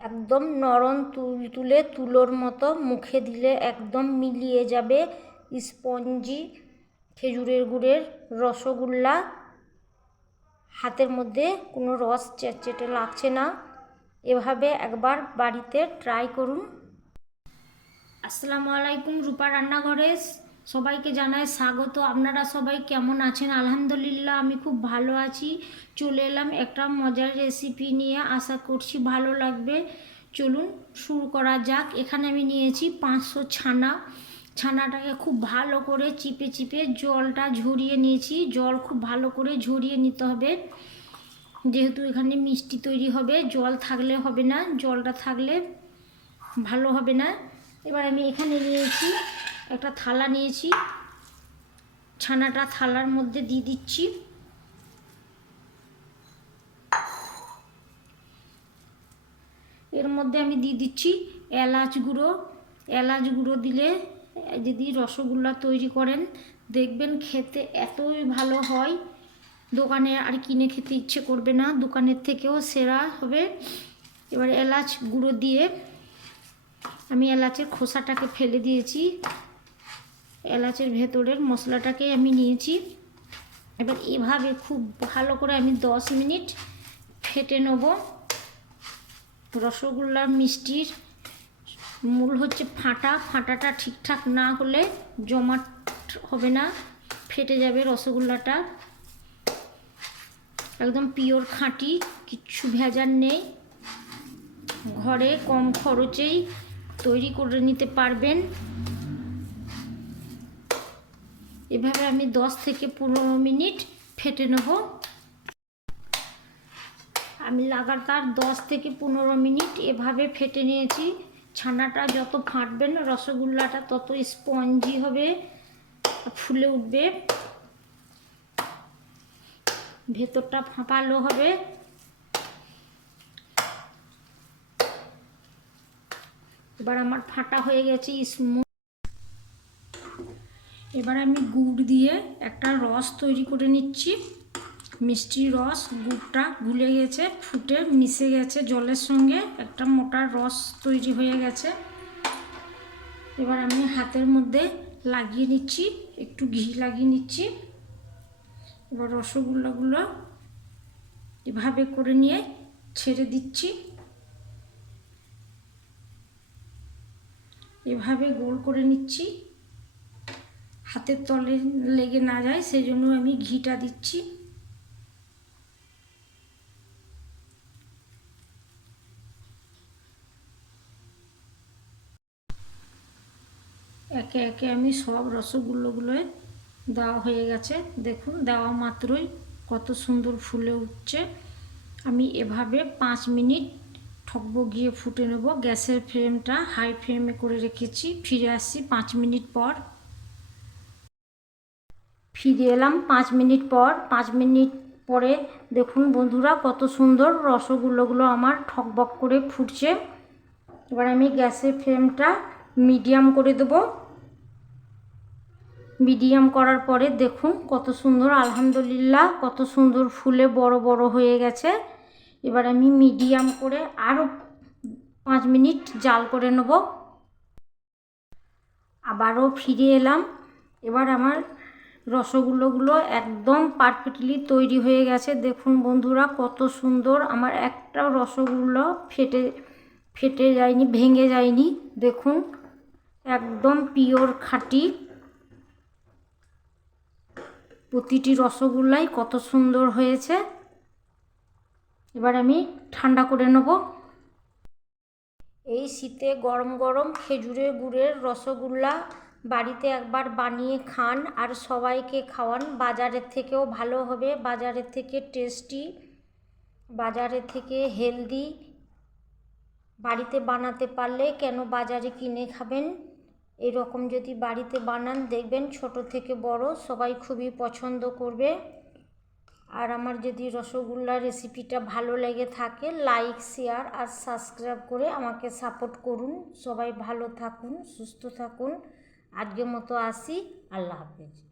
একদম নরম তুলতুলে তুলোর মতো মুখে দিলে একদম মিলিয়ে যাবে স্পঞ্জি, খেজুরের গুড়ের রসগোল্লা। হাতের মধ্যে কোনো রস চেটচেটে লাগছে না। এভাবে একবার বাড়িতে ট্রাই করুন। আসসালামু আলাইকুম রূপা রান্নাঘরে। সবাইকে জানাই স্বাগত। আপনারা সবাই কেমন আছেন? আলহামদুলিল্লাহ, আমি খুব ভালো আছি। চলে এলাম একটা মজার রেসিপি নিয়ে। আশা করছি ভালো লাগবে। চলুন শুরু করা যাক। এখানে আমি নিয়েছি পাঁচশো ছানা। ছানাটাকে খুব ভালো করে চিপে চিপে জলটা ঝরিয়ে নিয়েছি। জল খুব ভালো করে ঝরিয়ে নিতে হবে। যেহেতু এখানে মিষ্টি তৈরি হবে, জল থাকলে হবে না। জলটা থাকলে ভালো হবে না। এবার আমি এখানে নিয়েছি একটা থালা নিয়েছি। ছানাটা থালার মধ্যে দিয়ে দিচ্ছি। এর মধ্যে আমি দিয়ে দিচ্ছি এলাচ গুঁড়ো। এলাচ গুঁড়ো দিলে যদি রসগোল্লা তৈরি করেন, দেখবেন খেতে এতই ভালো হয়। দোকানে আর কিনে খেতে ইচ্ছে করবে না। দোকানের থেকেও সেরা হবে। এবার এলাচ গুঁড়ো দিয়ে আমি এলাচের খোসাটাকে ফেলে দিয়েছি। এলাচের ভেতরের মশলাটাকে আমি নিয়েছি। এবার এভাবে খুব ভালো করে আমি দশ মিনিট ফেটে নেব। রসগোল্লার মিষ্টির মূল হচ্ছে ফাটা। ফাটাটা ঠিকঠাক না হলে জমাট হবে না, ফেটে যাবে রসগোল্লাটা। একদম পিওর খাঁটি, কিচ্ছু ভেজার নেই। ঘরে কম খরচেই তৈরি করে নিতে পারবেন। এভাবে আমি দশ থেকে পনেরো মিনিট ফেটে নেব। আমি লাগাতার দশ থেকে পনেরো মিনিট এভাবে ফেটে নিয়েছি। ছানাটা যত ফাটবেন রসগোল্লাটা তত স্পঞ্জি হবে, ফুলে উঠবে। ভেতরটা ফাঁপালো হবে। এবার আমার ফাটা হয়ে গেছে স্মুথ এবার আমি গুড় দিয়ে একটা রস তৈরি করে নিচ্ছি। মিষ্টি রস, গুড়টা গুলে গেছে, ফুটে মিশে গেছে জলের সঙ্গে। একটা মোটা রস তৈরি হয়ে গেছে। এবার আমি হাতের মধ্যে লাগিয়ে নিচ্ছি, একটু ঘি লাগিয়ে নিচ্ছি। এবার রসগোল্লাগুলো এভাবে করে নিয়ে ছেড়ে দিচ্ছি। এভাবে গোল করে নিচ্ছি। হাতের তলে লেগে না যায় সেই জন্য আমি ঘিটা দিচ্ছি। একে একে আমি সব রসগোল্লাগুলোয় দেওয়া হয়ে গেছে। দেখুন, দেওয়া মাত্রই কত সুন্দর ফুলে উঠছে। আমি এভাবে পাঁচ মিনিট ঠকবো, গিয়ে ফুটে নেব। গ্যাসের ফ্লেমটা হাই ফ্লেমে করে রেখেছি, ফিরে আসছি পাঁচ মিনিট পর। ফিরে এলাম পাঁচ মিনিট পর। পাঁচ মিনিট পরে দেখুন বন্ধুরা কত সুন্দর রসগোল্লাগুলো আমার ঠকবক করে ফুটছে। এবার আমি গ্যাসের ফ্লেমটা মিডিয়াম করে দেবো। মিডিয়াম করার পরে দেখুন কত সুন্দর, আলহামদুলিল্লাহ, কত সুন্দর ফুলে বড় বড় হয়ে গেছে। এবার আমি মিডিয়াম করে আরও পাঁচ মিনিট জাল করে নেব। আবারও ফিরে এলাম। এবার আমার রসগোল্লাগুলো একদম পারফেক্টলি তৈরি হয়ে গেছে। দেখুন বন্ধুরা, কত সুন্দর। আমার একটা রসগোল্লা ফেটে ফেটে যায়নি, ভেঙে যায়নি। দেখুন, একদম পিওর খাঁটি। প্রতিটি রসগোল্লাই কত সুন্দর হয়েছে। এবার আমি ঠান্ডা করে নেব। এই শীতে গরম গরম খেজুরের গুড়ের রসগোল্লা বাড়িতে একবার বানিয়ে খান আর সবাইকে খাওয়ান। বাজারের থেকেও ভালো হবে। বাজারের থেকে টেস্টি বাজারের থেকে হেলদি। বাড়িতে বানাতে পারলে কেন বাজারে কিনে খাবেন? এরকম যদি বাড়িতে বানান, দেখবেন ছোট থেকে বড় সবাই খুবই পছন্দ করবে। আর আমার যদি রসগোল্লা রেসিপিটা ভালো লেগে থাকে লাইক শেয়ার আর সাবস্ক্রাইব করে আমাকে সাপোর্ট করুন। সবাই ভালো থাকুন, সুস্থ থাকুন। আজকের মতো আসি আল্লাহ হাফেজ।